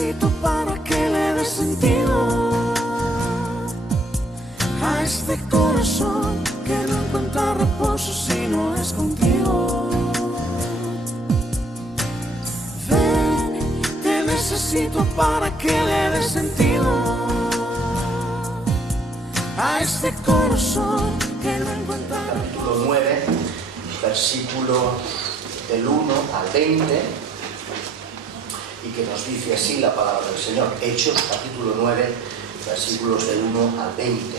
necesito para que le dé sentido a este corazón que no encuentra reposo si no es contigo. Ven, te necesito para que le dé sentido a este corazón que no encuentra reposo. Capítulo 9, versículo del 1 al 20, y que nos dice así la palabra del Señor. Hechos, capítulo 9, versículos del 1 al 20.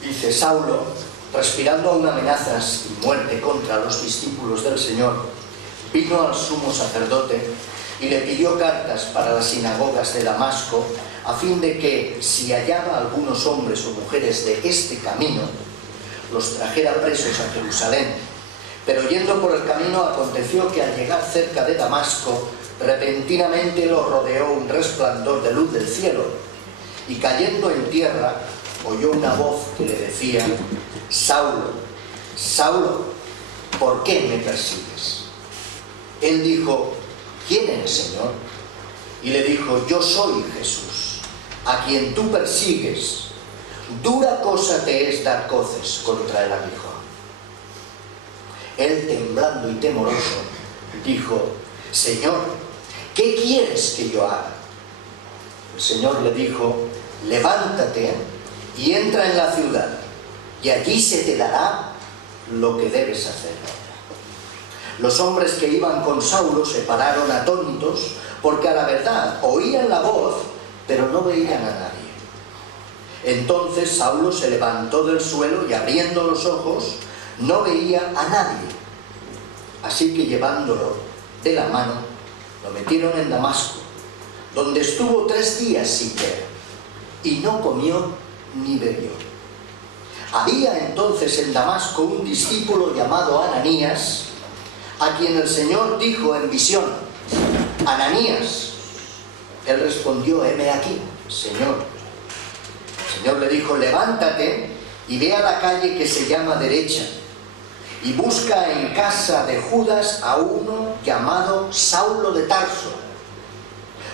Dice: Saulo, respirando aún amenazas y muerte contra los discípulos del Señor, vino al sumo sacerdote y le pidió cartas para las sinagogas de Damasco, a fin de que, si hallaba algunos hombres o mujeres de este camino, los trajera presos a Jerusalén. Pero yendo por el camino, aconteció que al llegar cerca de Damasco, repentinamente lo rodeó un resplandor de luz del cielo, y cayendo en tierra, oyó una voz que le decía: Saulo, Saulo, ¿por qué me persigues? Él dijo: ¿quién eres, Señor? Y le dijo: yo soy Jesús, a quien tú persigues. Dura cosa te es dar coces contra el aguijón. Él, temblando y temoroso, dijo: Señor, ¿qué quieres que yo haga? El Señor le dijo: levántate y entra en la ciudad, y allí se te dará lo que debes hacer. Los hombres que iban con Saulo se pararon atónitos, porque a la verdad oían la voz, pero no veían a nadie. Entonces Saulo se levantó del suelo y, abriendo los ojos, no veía a nadie. Así que, llevándolo de la mano, lo metieron en Damasco, donde estuvo 3 días sin ver, y no comió ni bebió. Había entonces en Damasco un discípulo llamado Ananías, a quien el Señor dijo en visión: Ananías. Él respondió: heme aquí, Señor. El Señor le dijo: levántate y ve a la calle que se llama Derecha, y busca en casa de Judas a uno llamado Saulo de Tarso,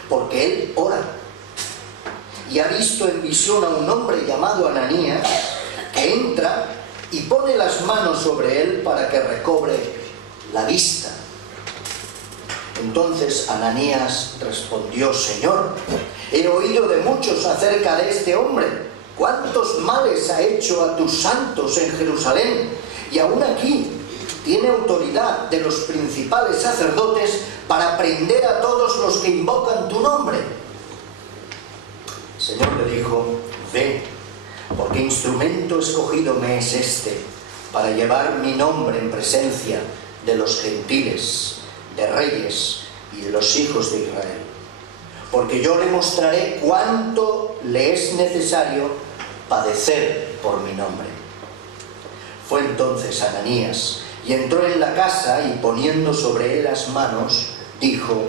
porque él ora, y ha visto en visión a un hombre llamado Ananías, que entra y pone las manos sobre él para que recobre la vista. Entonces Ananías respondió: Señor, he oído de muchos acerca de este hombre, cuántos males ha hecho a tus santos en Jerusalén, y aún aquí tiene autoridad de los principales sacerdotes para prender a todos los que invocan tu nombre. El Señor le dijo: ve, porque instrumento escogido me es este, para llevar mi nombre en presencia de los gentiles, de reyes y de los hijos de Israel. Porque yo le mostraré cuánto le es necesario padecer por mi nombre. Fue entonces Ananías y entró en la casa, y poniendo sobre él las manos, dijo: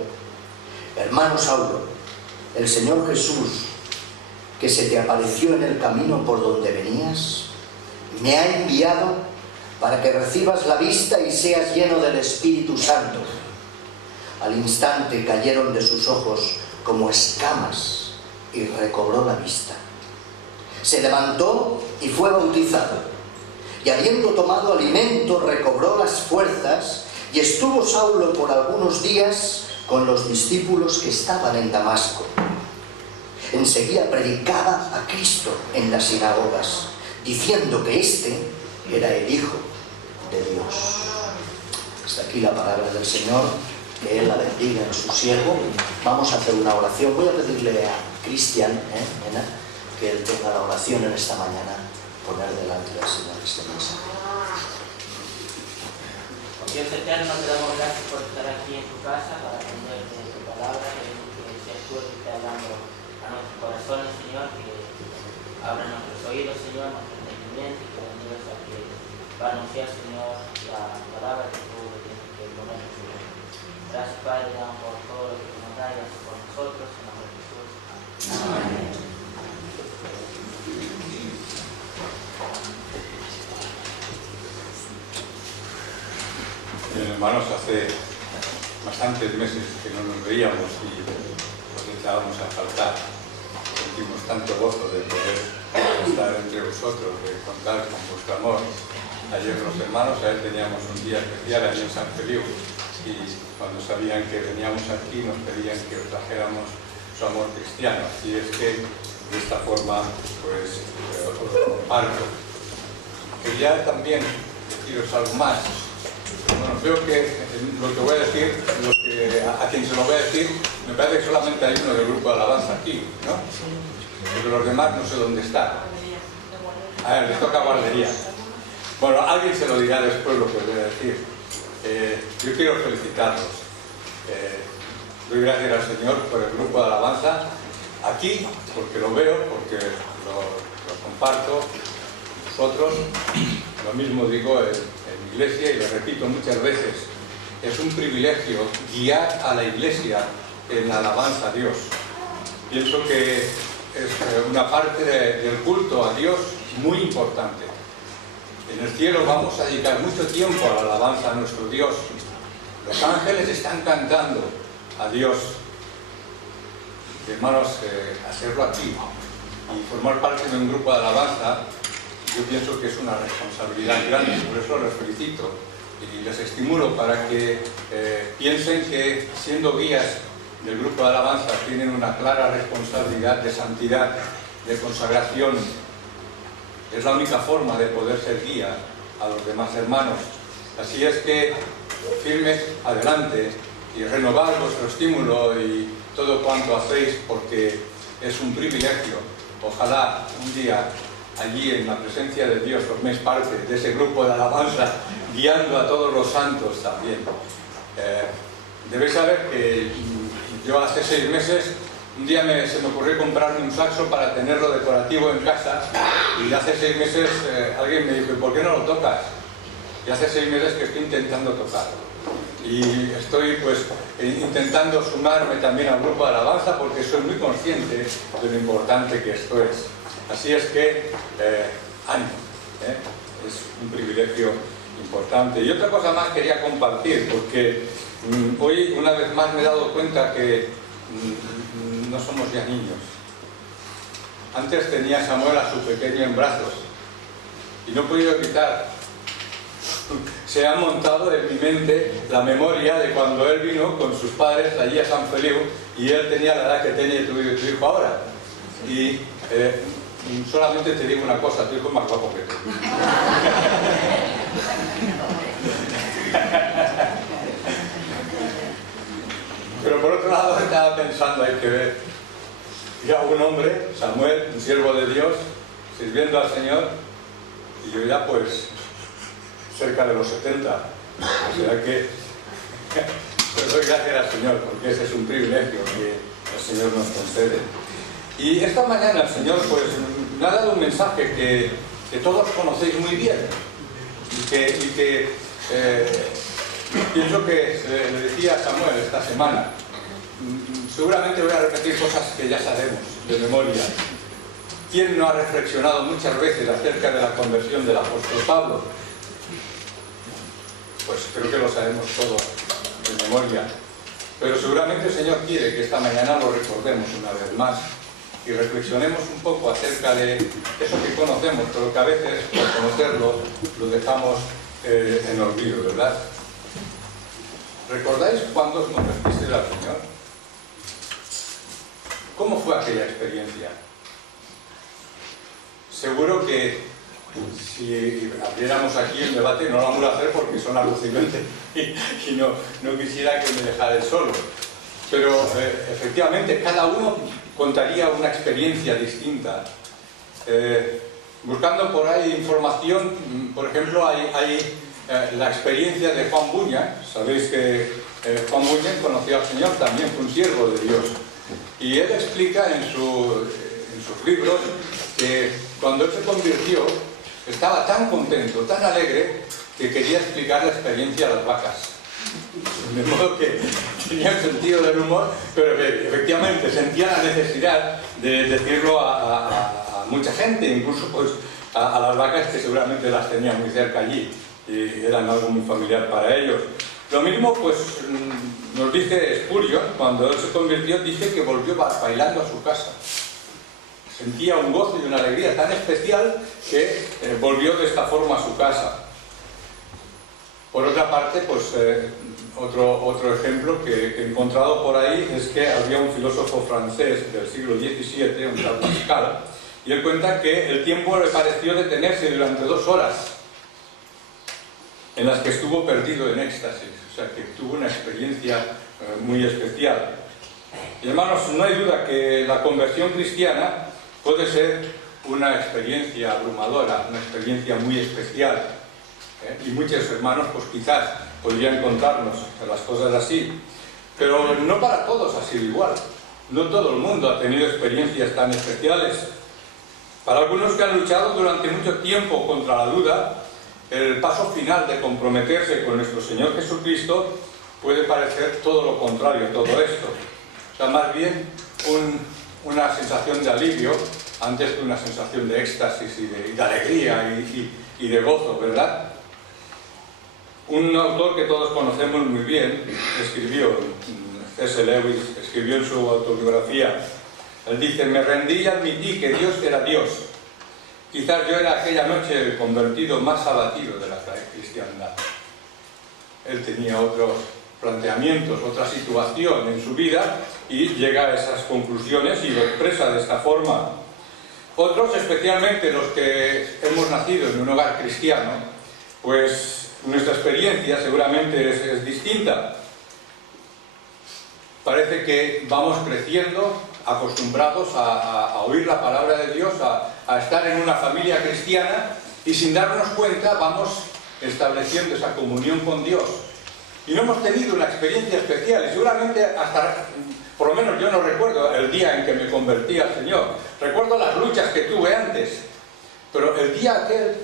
hermano Saulo, el Señor Jesús, que se te apareció en el camino por donde venías, me ha enviado para que recibas la vista y seas lleno del Espíritu Santo. Al instante cayeron de sus ojos como escamas y recobró la vista. Se levantó y fue bautizado, y habiendo tomado alimento recobró las fuerzas, y estuvo Saulo por algunos días con los discípulos que estaban en Damasco. Enseguida predicaba a Cristo en las sinagogas, diciendo que éste era el Hijo de Dios. Hasta aquí la palabra del Señor. Que Él la bendiga en su siervo. Vamos a hacer una oración. Voy a pedirle a Cristian, nena, que él tenga la oración en esta mañana, poner delante del Señor este mensaje. Dios eterno, te damos gracias por estar aquí en tu casa para aprender de tu palabra, que seas tú el que esté hablando a nuestros corazones, Señor, que abra nuestros oídos, Señor, nuestro entendimiento, y que bendigas a que va a anunciar, Señor, la palabra que tú tienes que poner, Señor. Gracias, Padre, por todo lo que nos traigas por nosotros, en nombre de Jesús. Amén. Hermanos, hace bastantes meses que no nos veíamos y nos echábamos a faltar. Sentimos tanto gozo de poder estar entre vosotros, de contar con vuestro amor. Ayer los hermanos, ayer teníamos un día especial allí en San Feliu, y cuando sabían que veníamos aquí nos pedían que os trajéramos su amor cristiano. Así es que de esta forma pues os lo comparto. Quería también deciros algo más. Bueno, creo que lo que voy a decir, a quien se lo voy a decir, me parece que solamente hay uno del grupo de alabanza aquí, ¿no? Porque los demás no sé dónde están. A ver, les toca guardería. Bueno, alguien se lo dirá después lo que os voy a decir. Yo quiero felicitarlos. Doy gracias al Señor por el grupo de alabanza. Aquí, porque lo veo, porque lo comparto con vosotros. Lo mismo digo en mi iglesia y lo repito muchas veces. Es un privilegio guiar a la iglesia en la alabanza a Dios. Pienso que es una parte del culto a Dios muy importante. En el cielo vamos a dedicar mucho tiempo a la alabanza a nuestro Dios. Los ángeles están cantando a Dios. Hermanos, hacerlo aquí y formar parte de un grupo de alabanza, yo pienso que es una responsabilidad grande. Por eso les felicito y les estimulo para que piensen que siendo guías del grupo de alabanza tienen una clara responsabilidad de santidad, de consagración. Es la única forma de poder ser guía a los demás hermanos. Así es que firmes adelante y renovad vuestro estímulo y todo cuanto hacéis, porque es un privilegio. Ojalá un día allí en la presencia de Dios forméis parte de ese grupo de alabanza, guiando a todos los santos también. Debéis saber que yo hace 6 meses, un día se me ocurrió comprarme un saxo para tenerlo decorativo en casa, y hace 6 meses alguien me dijo: ¿por qué no lo tocas? Y hace 6 meses que estoy intentando tocarlo. Y estoy pues intentando sumarme también al grupo de alabanza, porque soy muy consciente de lo importante que esto es. Así es que, ánimo, es un privilegio importante. Y otra cosa más quería compartir, porque hoy una vez más me he dado cuenta que no somos ya niños. Antes tenía a Samuel a su pequeño en brazos y no he podido evitar. Se ha montado en mi mente la memoria de cuando él vino con sus padres allí a San Feliu, y él tenía la edad que tiene tu hijo ahora. Y solamente te digo una cosa: tu hijo es más guapo que tú. Pero por otro lado estaba pensando, hay que ver, ya un hombre, Samuel, un siervo de Dios, sirviendo al Señor, y yo ya pues cerca de los 70. O sea que pues doy gracias al Señor, porque ese es un privilegio que el Señor nos concede. Y esta mañana el Señor pues me ha dado un mensaje que todos conocéis muy bien, y que pienso que le decía a Samuel esta semana. Seguramente voy a repetir cosas que ya sabemos de memoria. ¿Quién no ha reflexionado muchas veces acerca de la conversión del apóstol Pablo? Pues creo que lo sabemos todos de memoria. Pero seguramente el Señor quiere que esta mañana lo recordemos una vez más y reflexionemos un poco acerca de eso que conocemos, pero que a veces, por conocerlo, lo dejamos en olvido, ¿verdad? ¿Recordáis cuándo os convertisteis al Señor? ¿Cómo fue aquella experiencia? Seguro que si abriéramos aquí el debate no lo vamos a hacer porque son las 12:20 y no quisiera que me dejarais solo. Pero efectivamente cada uno contaría una experiencia distinta. Buscando por ahí información, por ejemplo, hay la experiencia de Juan Bunyan. Sabéis que Juan Bunyan conoció al Señor, también fue un siervo de Dios. Y él explica en sus libros que cuando él se convirtió estaba tan contento, tan alegre, que quería explicar la experiencia a las vacas. De modo que tenía un sentido del humor, pero efectivamente sentía la necesidad de decirlo a mucha gente, incluso pues a las vacas, que seguramente las tenía muy cerca allí y eran algo muy familiar para ellos. Lo mismo pues nos dice Spurgeon, cuando él se convirtió, dice que volvió bailando a su casa. Sentía un gozo y una alegría tan especial que volvió de esta forma a su casa. Por otra parte, pues otro ejemplo que he encontrado por ahí es que había un filósofo francés del siglo XVII, un tal Pascal, y él cuenta que el tiempo le pareció detenerse durante 2 horas en las que estuvo perdido en éxtasis, o sea que tuvo una experiencia muy especial. Y hermanos, no hay duda que la conversión cristiana puede ser una experiencia abrumadora, una experiencia muy especial, y muchos hermanos pues quizás podrían contarnos las cosas así, pero no para todos ha sido igual. No todo el mundo ha tenido experiencias tan especiales. Para algunos que han luchado durante mucho tiempo contra la duda, el paso final de comprometerse con nuestro Señor Jesucristo puede parecer todo lo contrario a todo esto. O sea, más bien una sensación de alivio antes que una sensación de éxtasis y de alegría y de gozo, ¿verdad? Un autor que todos conocemos muy bien escribió, C.S. Lewis, escribió en su autobiografía, él dice: me rendí y admití que Dios era Dios. Quizás yo era aquella noche el convertido más abatido de la cristiandad. Él tenía otros planteamientos, otra situación en su vida y llega a esas conclusiones y lo expresa de esta forma. Otros, especialmente los que hemos nacido en un hogar cristiano, pues nuestra experiencia seguramente es distinta. Parece que vamos creciendo acostumbrados a oír la palabra de Dios, a estar en una familia cristiana, y sin darnos cuenta vamos estableciendo esa comunión con Dios. Y no hemos tenido una experiencia especial, y seguramente hasta, por lo menos yo no recuerdo el día en que me convertí al Señor. Recuerdo las luchas que tuve antes, pero el día aquel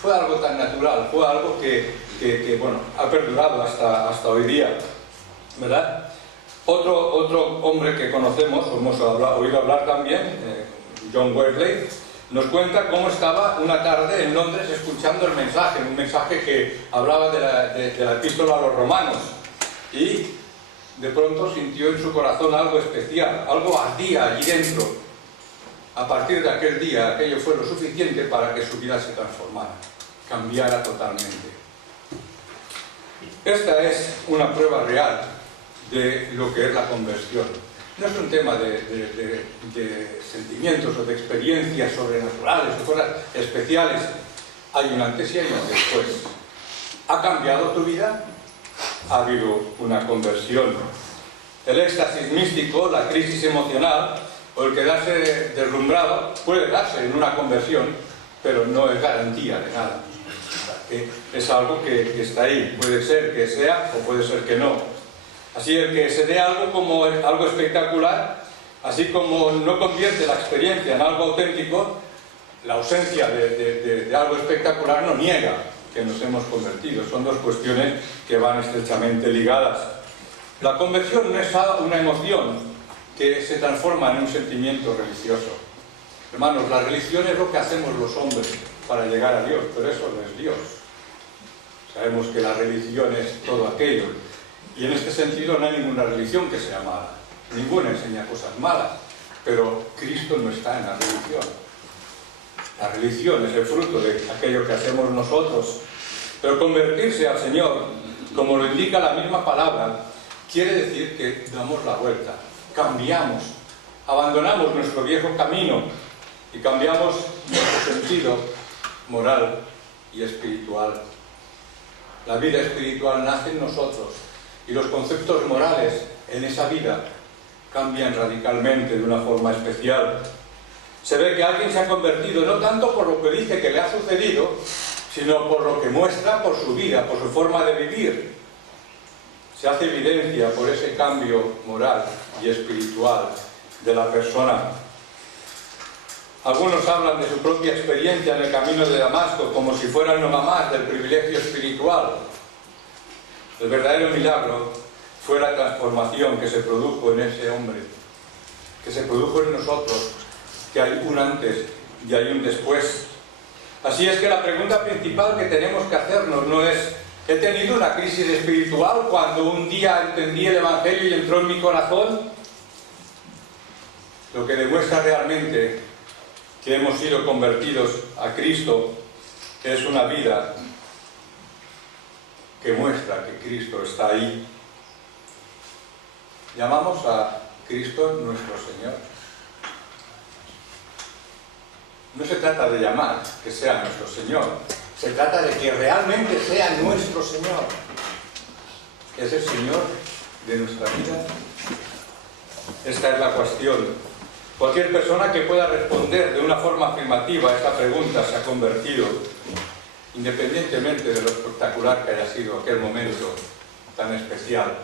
fue algo tan natural, fue algo que bueno, ha perdurado hasta hoy día, ¿verdad? Otro hombre que conocemos, hemos oído hablar también, John Wesley, nos cuenta cómo estaba una tarde en Londres escuchando el mensaje, un mensaje que hablaba de la epístola a los romanos, y de pronto sintió en su corazón algo especial, algo ardía allí dentro. A partir de aquel día, aquello fue lo suficiente para que su vida se transformara, cambiara totalmente. Esta es una prueba real de lo que es la conversión. No es un tema de sentimientos o de experiencias sobrenaturales o cosas especiales. Hay un antes y hay un después. ¿Ha cambiado tu vida? Ha habido una conversión. El éxtasis místico, la crisis emocional o el quedarse deslumbrado puede darse en una conversión, pero no es garantía de nada. Es algo que está ahí. Puede ser que sea o puede ser que no. Así, el que se dé algo como algo espectacular, así como no convierte la experiencia en algo auténtico, la ausencia de algo espectacular no niega que nos hemos convertido. Son dos cuestiones que van estrechamente ligadas. La conversión no es una emoción que se transforma en un sentimiento religioso. Hermanos, la religión es lo que hacemos los hombres para llegar a Dios, pero eso no es Dios. Sabemos que la religión es todo aquello. Y en este sentido no hay ninguna religión que sea mala. Ninguna enseña cosas malas. Pero Cristo no está en la religión. La religión es el fruto de aquello que hacemos nosotros. Pero convertirse al Señor, como lo indica la misma palabra, quiere decir que damos la vuelta, cambiamos, abandonamos nuestro viejo camino y cambiamos nuestro sentido moral y espiritual. La vida espiritual nace en nosotros. Y los conceptos morales en esa vida cambian radicalmente de una forma especial. Se ve que alguien se ha convertido no tanto por lo que dice que le ha sucedido, sino por lo que muestra por su vida, por su forma de vivir. Se hace evidencia por ese cambio moral y espiritual de la persona. Algunos hablan de su propia experiencia en el camino de Damasco como si fuera el nomás del privilegio espiritual. El verdadero milagro fue la transformación que se produjo en ese hombre, que se produjo en nosotros, que hay un antes y hay un después. Así es que la pregunta principal que tenemos que hacernos no es He tenido una crisis espiritual cuando un día entendí el Evangelio y entró en mi corazón, lo que demuestra realmente que hemos sido convertidos a Cristo es una vida que muestra que Cristo está ahí. Llamamos a Cristo nuestro Señor. No se trata de llamar que sea nuestro Señor, se trata de que realmente sea nuestro Señor. ¿Es el Señor de nuestra vida? Esta es la cuestión. Cualquier persona que pueda responder de una forma afirmativa a esta pregunta se ha convertido, independientemente de lo espectacular que haya sido aquel momento tan especial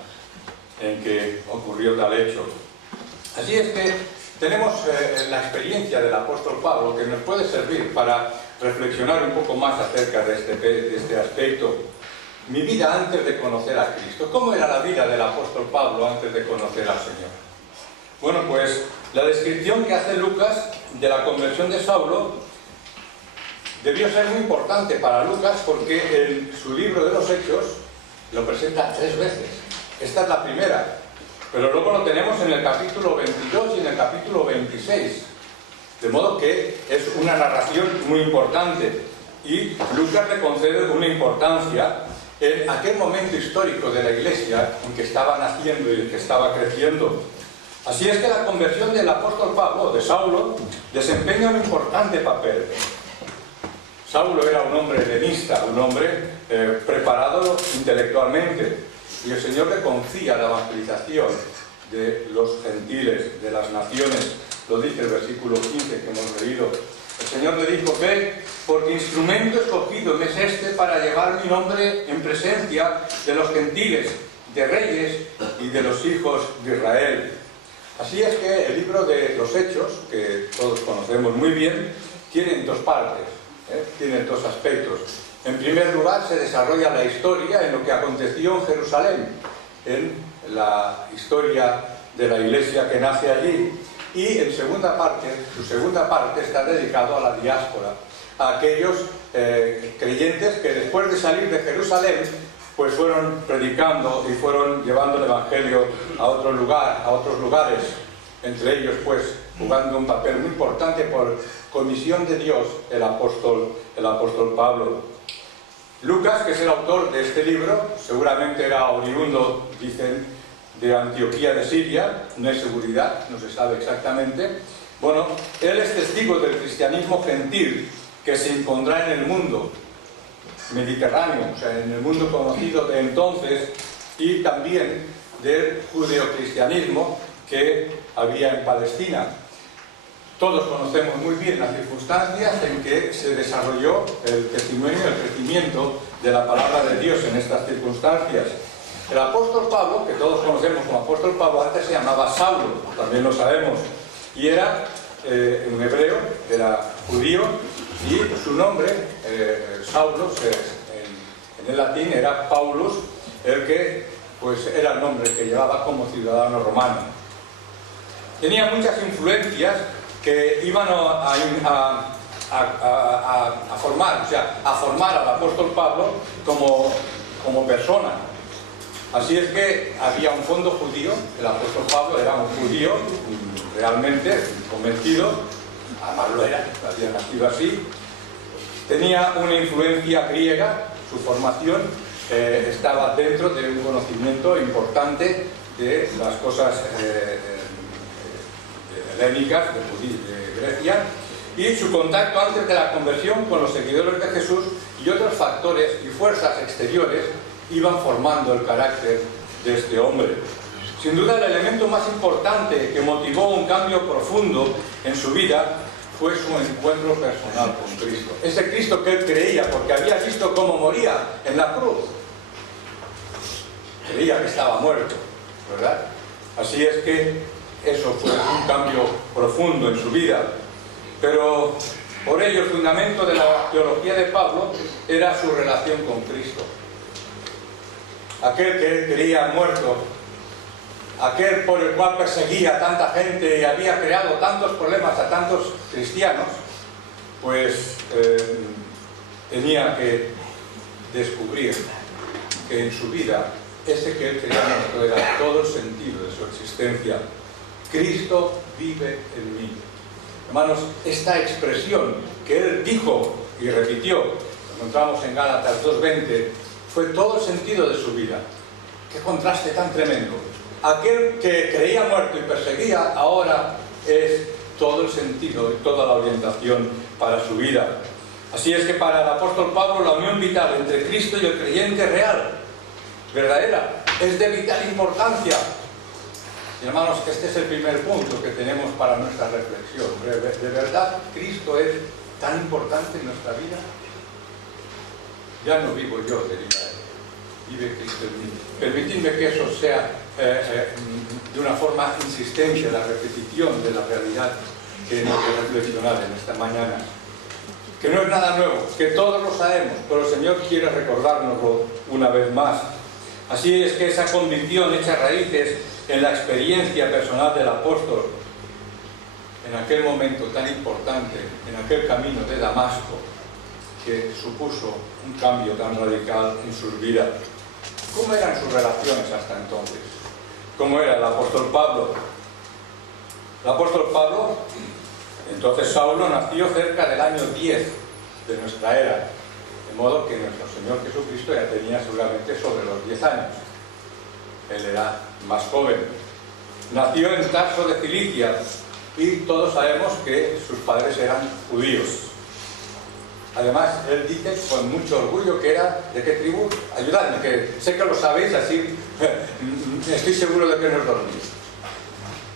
en que ocurrió tal hecho. Así es que tenemos la experiencia del apóstol Pablo que nos puede servir para reflexionar un poco más acerca de este aspecto. Mi vida antes de conocer a Cristo. ¿Cómo era la vida del apóstol Pablo antes de conocer al Señor? Bueno, pues la descripción que hace Lucas de la conversión de Saulo debió ser muy importante para Lucas porque en su libro de los Hechos lo presenta 3 veces. Esta es la primera, pero luego lo tenemos en el capítulo 22 y en el capítulo 26. De modo que es una narración muy importante y Lucas le concede una importancia en aquel momento histórico de la Iglesia en que estaba naciendo y en que estaba creciendo. Así es que la conversión del apóstol Pablo, de Saulo, desempeña un importante papel. Saulo era un hombre helenista, un hombre preparado intelectualmente, y el Señor le confía la evangelización de los gentiles, de las naciones. Lo dice el versículo 15 que hemos leído. El Señor le dijo: ve, porque instrumento escogido me es este para llevar mi nombre en presencia de los gentiles, de reyes y de los hijos de Israel. Así es que el libro de los Hechos, que todos conocemos muy bien, tiene 2 partes, tiene 2 aspectos. En primer lugar, se desarrolla la historia en lo que aconteció en Jerusalén, en la historia de la iglesia que nace allí. Y en segunda parte, su segunda parte está dedicado a la diáspora, a aquellos creyentes que después de salir de Jerusalén, pues fueron predicando y fueron llevando el Evangelio a otro lugar, a otros lugares, entre ellos pues jugando un papel muy importante por comisión de Dios el apóstol Pablo. Lucas, que es el autor de este libro, seguramente era oriundo, dicen, de Antioquía de Siria, no hay seguridad, no se sabe exactamente. Bueno, él es testigo del cristianismo gentil que se impondrá en el mundo mediterráneo, o sea, en el mundo conocido de entonces, y también del judeocristianismo que había en Palestina. Todos conocemos muy bien las circunstancias en que se desarrolló el testimonio y el crecimiento de la palabra de Dios en estas circunstancias. El apóstol Pablo, que todos conocemos como apóstol Pablo, antes se llamaba Saulo, también lo sabemos, y era un hebreo, era judío, y su nombre, Saulo, en el latín era Paulus, el que pues era el nombre que llevaba como ciudadano romano. Tenía muchas influencias que iban a formar, o sea, a formar al apóstol Pablo como persona. Así es que había un fondo judío, el apóstol Pablo era un judío realmente convencido, además lo era, había nacido así. Tenía una influencia griega, su formación estaba dentro de un conocimiento importante de las cosas helénicas de Grecia, y su contacto antes de la conversión con los seguidores de Jesús y otros factores y fuerzas exteriores iban formando el carácter de este hombre. Sin duda, el elemento más importante que motivó un cambio profundo en su vida fue su encuentro personal con Cristo. Ese Cristo que él creía, porque había visto cómo moría en la cruz. Creía que estaba muerto, ¿verdad? Así es que eso fue un cambio profundo en su vida. Pero por ello el fundamento de la teología de Pablo era su relación con Cristo. Aquel que él creía muerto, aquel por el cual perseguía a tanta gente y había creado tantos problemas a tantos cristianos, pues tenía que descubrir que en su vida ese que él quería mostrar era todo el sentido de su existencia. Cristo vive en mí. Hermanos, esta expresión que él dijo y repitió, lo encontramos en Gálatas 2:20, fue todo el sentido de su vida. ¡Qué contraste tan tremendo! Aquel que creía muerto y perseguía, ahora es todo el sentido y toda la orientación para su vida. Así es que para el apóstol Pablo la unión vital entre Cristo y el creyente real, verdadera, es de vital importancia. Y hermanos, este es el primer punto que tenemos para nuestra reflexión. ¿De verdad Cristo es tan importante en nuestra vida? Ya no vivo yo, diría él. Vive Cristo en mí. Permitidme que eso sea de una forma insistente, la repetición de la realidad que hemos de reflexionar en esta mañana. Que no es nada nuevo, que todos lo sabemos, pero el Señor quiere recordárnoslo una vez más. Así es que esa convicción echa raíces en la experiencia personal del apóstol, en aquel momento tan importante, en aquel camino de Damasco, que supuso un cambio tan radical en sus vidas. ¿Cómo eran sus relaciones hasta entonces? ¿Cómo era el apóstol Pablo? El apóstol Pablo, entonces Saulo, nació cerca del año 10 de nuestra era, de modo que nuestro Señor Jesucristo ya tenía seguramente sobre los 10 años. Él era más joven. Nació en Tarso de Cilicia y todos sabemos que sus padres eran judíos. Además, él dice con mucho orgullo que era ¿de qué tribu? Ayudadme, que sé que lo sabéis, así estoy seguro de que no os dormís.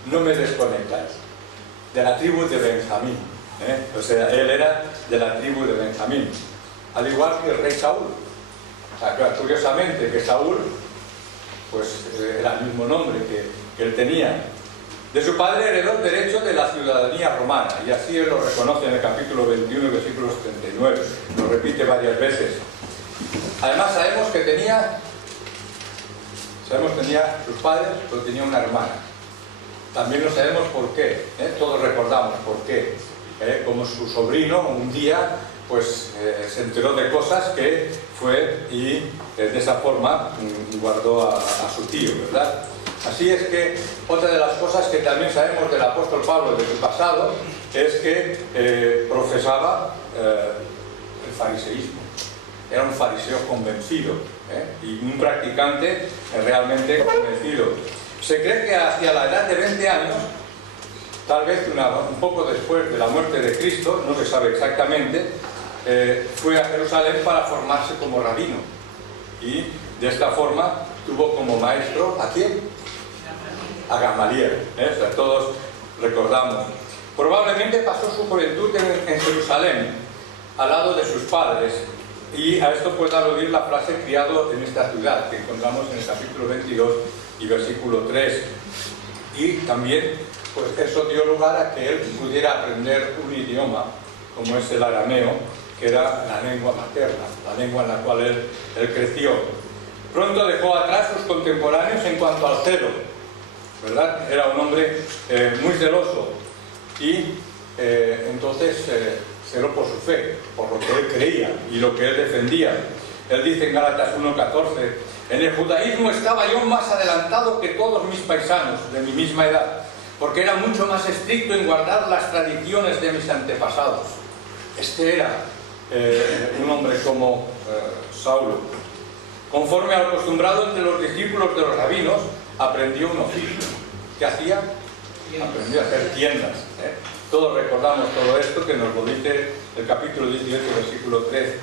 No me desconectáis. De la tribu de Benjamín. O sea, él era de la tribu de Benjamín. Al igual que el rey Saúl. O sea, curiosamente que Saúl, pues era el mismo nombre que él tenía. De su padre heredó el derecho de la ciudadanía romana, y así él lo reconoce en el capítulo 21, versículos 39. Lo repite varias veces. Además sabemos que tenía sus padres, pero tenía una hermana. También lo sabemos por qué, todos recordamos por qué. Como su sobrino un día pues se enteró de cosas que fue y de esa forma guardó a su tío, ¿verdad? Así es que otra de las cosas que también sabemos del apóstol Pablo de su pasado es que profesaba el fariseísmo. Era un fariseo convencido y un practicante realmente convencido. Se cree que hacia la edad de 20 años, tal vez un poco después de la muerte de Cristo, no se sabe exactamente, fue a Jerusalén para formarse como rabino. Y de esta forma tuvo como maestro ¿a quién? A Gamaliel. O sea, todos recordamos. Probablemente pasó su juventud en Jerusalén, al lado de sus padres. Y a esto puede aludir la frase criado en esta ciudad, que encontramos en el capítulo 22 y versículo 3. Y también pues eso dio lugar a que él pudiera aprender un idioma, como es el arameo, que era la lengua materna, la lengua en la cual él creció. Pronto dejó atrás sus contemporáneos en cuanto al celo, ¿verdad? Era un hombre muy celoso y entonces celó por su fe, por lo que él creía y lo que él defendía. Él dice en Gálatas 1:14: en el judaísmo estaba yo más adelantado que todos mis paisanos de mi misma edad, porque era mucho más estricto en guardar las tradiciones de mis antepasados. Este era un hombre como Saulo. Conforme al acostumbrado entre los discípulos de los rabinos, aprendió un oficio. ¿Qué hacía? Aprendió a hacer tiendas. Todos recordamos todo esto, que nos lo dice el capítulo 18, versículo 3.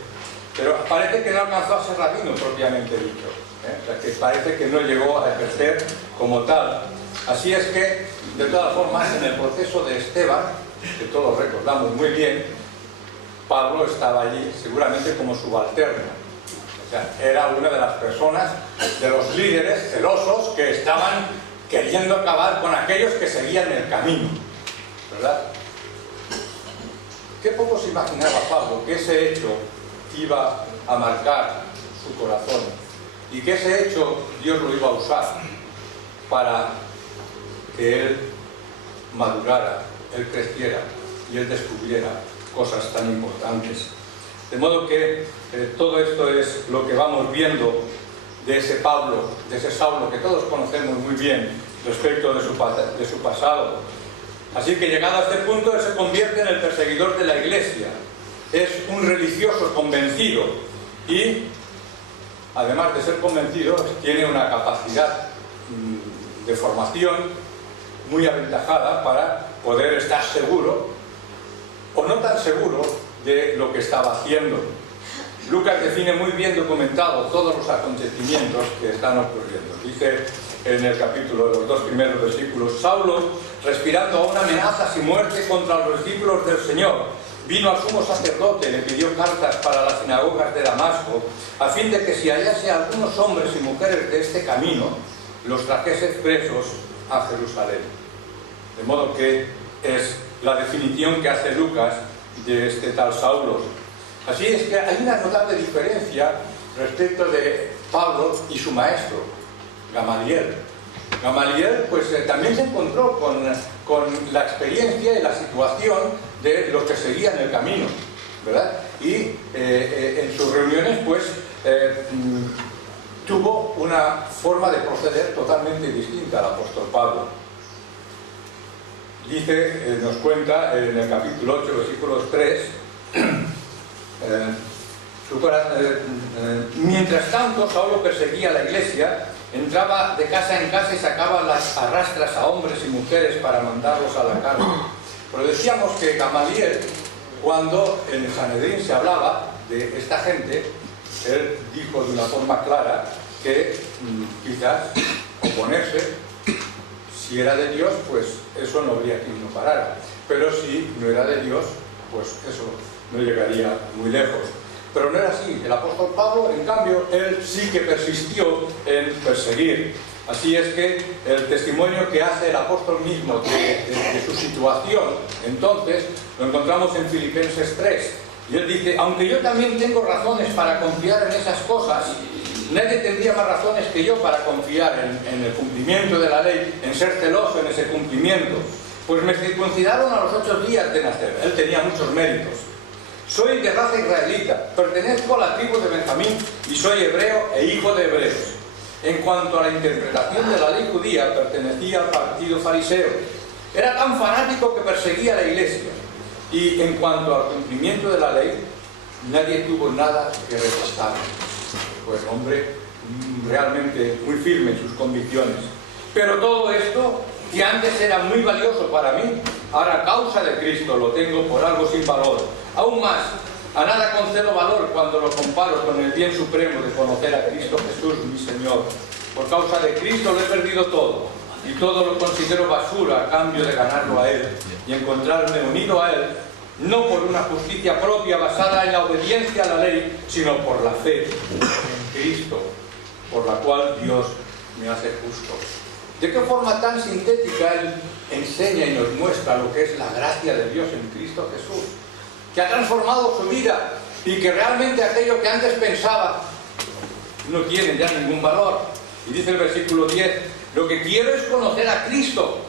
Pero parece que no alcanzó a ser rabino propiamente dicho. O sea, que parece que no llegó a ejercer como tal. Así es que, de todas formas, en el proceso de Esteban, que todos recordamos muy bien, Pablo estaba allí seguramente como subalterno. O sea, era una de las personas, de los líderes celosos que estaban queriendo acabar con aquellos que seguían el camino, ¿verdad? Qué poco se imaginaba Pablo que ese hecho iba a marcar su corazón y que ese hecho Dios lo iba a usar para que él madurara, él creciera y él descubriera cosas tan importantes. De modo que todo esto es lo que vamos viendo de ese Pablo, de ese Saulo que todos conocemos muy bien respecto de su pasado. Así que llegado a este punto, él se convierte en el perseguidor de la Iglesia. Es un religioso convencido y, además de ser convencido, tiene una capacidad de formación muy aventajada para poder estar seguro, o no tan seguro, de lo que estaba haciendo. Lucas define muy bien documentado todos los acontecimientos que están ocurriendo. Dice en el capítulo, de los 2 primeros versículos: Saulo, respirando aún amenazas y muerte contra los discípulos del Señor, vino al sumo sacerdote y le pidió cartas para las sinagogas de Damasco, a fin de que si hallase a algunos hombres y mujeres de este camino, los trajese presos a Jerusalén. De modo que es la definición que hace Lucas de este tal Saulo. Así es que hay una notable diferencia respecto de Pablo y su maestro, Gamaliel. Gamaliel pues también se encontró con la experiencia y la situación de los que seguían el camino, ¿verdad? Y en sus reuniones pues tuvo una forma de proceder totalmente distinta al apóstol Pablo. Dice, nos cuenta en el capítulo 8, versículos 3, mientras tanto Saulo perseguía a la iglesia, entraba de casa en casa y sacaba las arrastras a hombres y mujeres para mandarlos a la cárcel. Pero decíamos que Gamaliel, cuando en el Sanedrín se hablaba de esta gente, él dijo de una forma clara que quizás oponerse, si era de Dios, pues eso no habría quien lo parara. Pero si no era de Dios, pues eso no llegaría muy lejos. Pero no era así. El apóstol Pablo, en cambio, él sí que persistió en perseguir. Así es que el testimonio que hace el apóstol mismo de su situación, entonces, lo encontramos en Filipenses 3. Y él dice: aunque yo también tengo razones para confiar en esas cosas, nadie tendría más razones que yo para confiar en el cumplimiento de la ley, en ser celoso en ese cumplimiento. Pues me circuncidaron a los 8 días de nacer. Él tenía muchos méritos. Soy de raza israelita, pertenezco a la tribu de Benjamín y soy hebreo e hijo de hebreos. En cuanto a la interpretación de la ley judía, pertenecía al partido fariseo. Era tan fanático que perseguía a la iglesia. Y en cuanto al cumplimiento de la ley, nadie tuvo nada que retrasarme. Pues hombre, realmente muy firme en sus convicciones. Pero todo esto, que antes era muy valioso para mí, ahora a causa de Cristo lo tengo por algo sin valor. Aún más, a nada concedo valor cuando lo comparo con el bien supremo de conocer a Cristo Jesús, mi Señor. Por causa de Cristo lo he perdido todo, y todo lo considero basura a cambio de ganarlo a Él y encontrarme unido a Él, no por una justicia propia basada en la obediencia a la ley, sino por la fe en Cristo, por la cual Dios me hace justo. ¿De qué forma tan sintética Él enseña y nos muestra lo que es la gracia de Dios en Cristo Jesús, que ha transformado su vida y que realmente aquello que antes pensaba no tiene ya ningún valor? Y dice el versículo 10: lo que quiero es conocer a Cristo,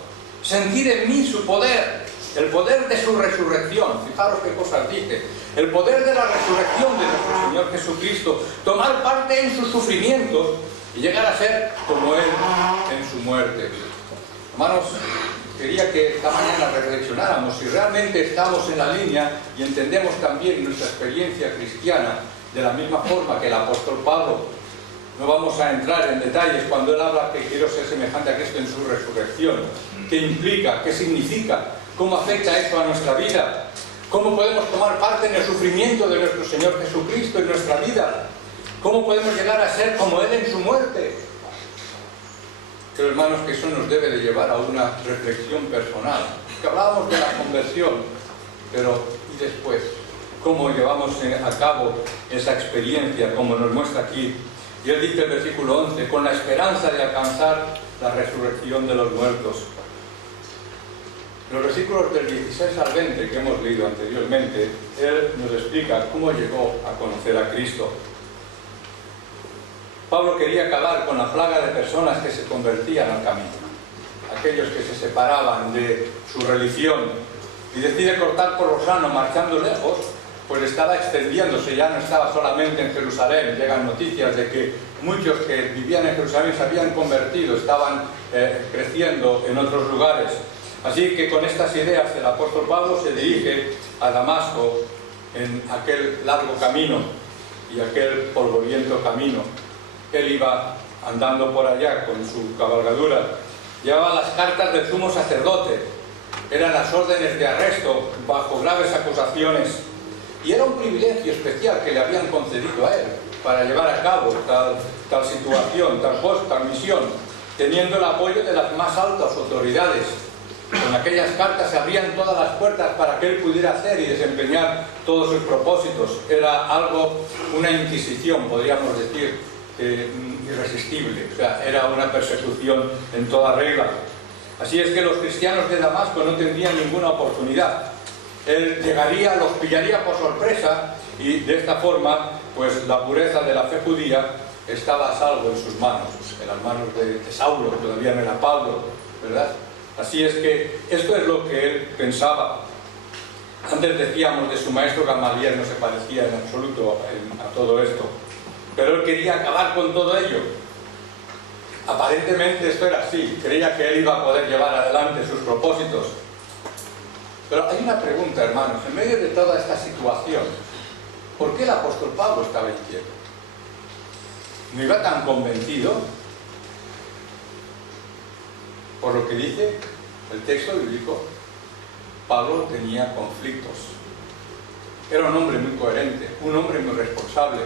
sentir en mí su poder, el poder de su resurrección. Fijaros qué cosas dice: el poder de la resurrección de nuestro Señor Jesucristo, tomar parte en sus sufrimientos y llegar a ser como Él en su muerte. Hermanos, quería que esta mañana reflexionáramos si realmente estamos en la línea y entendemos también nuestra experiencia cristiana de la misma forma que el apóstol Pablo. No vamos a entrar en detalles cuando él habla que quiero ser semejante a Cristo en su resurrección. ¿Qué implica? ¿Qué significa? ¿Cómo afecta esto a nuestra vida? ¿Cómo podemos tomar parte en el sufrimiento de nuestro Señor Jesucristo en nuestra vida? ¿Cómo podemos llegar a ser como Él en su muerte? Pero hermanos, que eso nos debe de llevar a una reflexión personal. Que hablábamos de la conversión, pero ¿y después? ¿Cómo llevamos a cabo esa experiencia, como nos muestra aquí? Y él dice el versículo 11: con la esperanza de alcanzar la resurrección de los muertos. Los versículos del 16 al 20 que hemos leído anteriormente, él nos explica cómo llegó a conocer a Cristo. Pablo quería acabar con la plaga de personas que se convertían al camino, aquellos que se separaban de su religión, y decide cortar por lo sano, marchando lejos, pues estaba extendiéndose, ya no estaba solamente en Jerusalén. Llegan noticias de que muchos que vivían en Jerusalén se habían convertido, estaban creciendo en otros lugares. Así que con estas ideas el apóstol Pablo se dirige a Damasco en aquel largo camino y aquel polvoriento camino. Él iba andando por allá con su cabalgadura, llevaba las cartas del sumo sacerdote, eran las órdenes de arresto bajo graves acusaciones, y era un privilegio especial que le habían concedido a él para llevar a cabo tal situación, tal misión, teniendo el apoyo de las más altas autoridades. Con aquellas cartas se abrían todas las puertas para que él pudiera hacer y desempeñar todos sus propósitos. Era algo, una inquisición, podríamos decir, irresistible. O sea, era una persecución en toda regla. Así es que los cristianos de Damasco no tendrían ninguna oportunidad. Él llegaría, los pillaría por sorpresa, y de esta forma, pues la pureza de la fe judía estaba a salvo en sus manos, en las manos de Saulo, que todavía no era Pablo, ¿verdad? Así es que esto es lo que él pensaba. Antes decíamos de su maestro Gamaliel, no se parecía en absoluto a todo esto, pero él quería acabar con todo ello. Aparentemente esto era así, creía que él iba a poder llevar adelante sus propósitos. Pero hay una pregunta, hermanos, en medio de toda esta situación, ¿por qué el apóstol Pablo estaba inquieto? ¿No iba tan convencido por lo que dice el texto bíblico? Pablo tenía conflictos. Era un hombre muy coherente, un hombre muy responsable.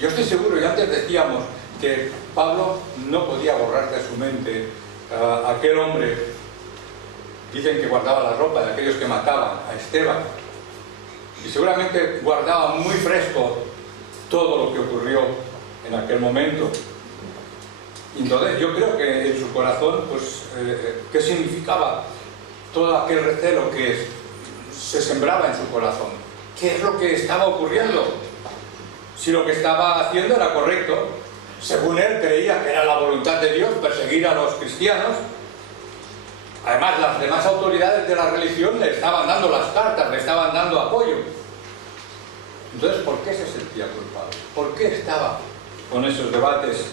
Yo estoy seguro, y antes decíamos que Pablo no podía borrar de su mente a aquel hombre. Dicen que guardaba la ropa de aquellos que mataban a Esteban, y seguramente guardaba muy fresco todo lo que ocurrió en aquel momento. Entonces yo creo que en su corazón, pues, ¿qué significaba todo aquel recelo que se sembraba en su corazón? ¿Qué es lo que estaba ocurriendo? Si lo que estaba haciendo era correcto, según él creía que era la voluntad de Dios perseguir a los cristianos. Además, las demás autoridades de la religión le estaban dando las cartas, le estaban dando apoyo. Entonces, ¿por qué se sentía culpable? ¿Por qué estaba con esos debates?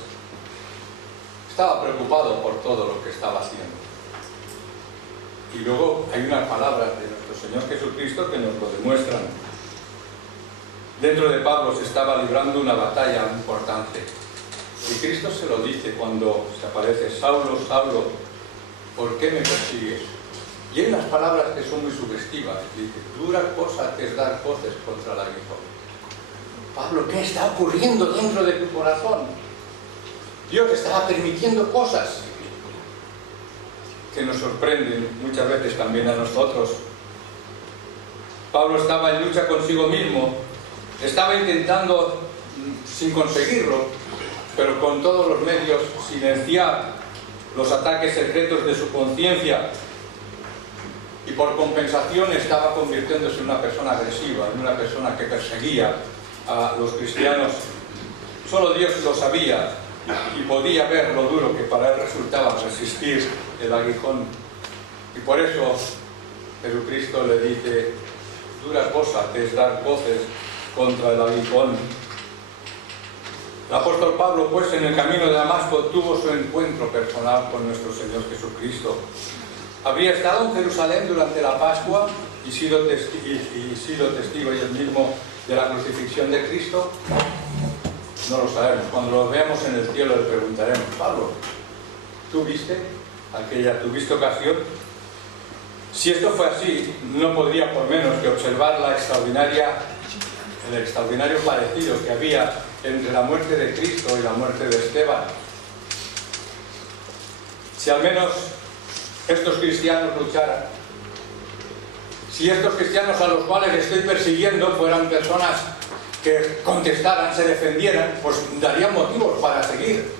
Estaba preocupado por todo lo que estaba haciendo. Y luego hay unas palabras de nuestro Señor Jesucristo que nos lo demuestran. Dentro de Pablo se estaba librando una batalla importante. Y Cristo se lo dice cuando se aparece: Saulo, Saulo, ¿por qué me persigues? Y hay unas palabras que son muy sugestivas. Dice: dura cosa te es dar voces contra el aguijón. Pablo, ¿qué está ocurriendo dentro de tu corazón? Dios estaba permitiendo cosas que nos sorprenden muchas veces también a nosotros. Pablo estaba en lucha consigo mismo, estaba intentando, sin conseguirlo, pero con todos los medios, silenciar los ataques secretos de su conciencia, y por compensación estaba convirtiéndose en una persona agresiva, en una persona que perseguía a los cristianos. Solo Dios lo sabía y podía ver lo duro que para él resultaba resistir el aguijón, y por eso Jesucristo le dice: dura cosa es dar voces contra el aguijón. El apóstol Pablo, pues, en el camino de Damasco tuvo su encuentro personal con nuestro Señor Jesucristo. Habría estado en Jerusalén durante la Pascua y sido testigo él mismo de la crucifixión de Cristo. No lo sabemos. Cuando lo veamos en el cielo le preguntaremos: Pablo, ¿tuviste ocasión? Si esto fue así, no podría por menos que observar el extraordinario parecido que había entre la muerte de Cristo y la muerte de Esteban. Si al menos estos cristianos lucharan, si estos cristianos a los cuales estoy persiguiendo fueran personas que contestaran, se defendieran, pues darían motivos para seguir.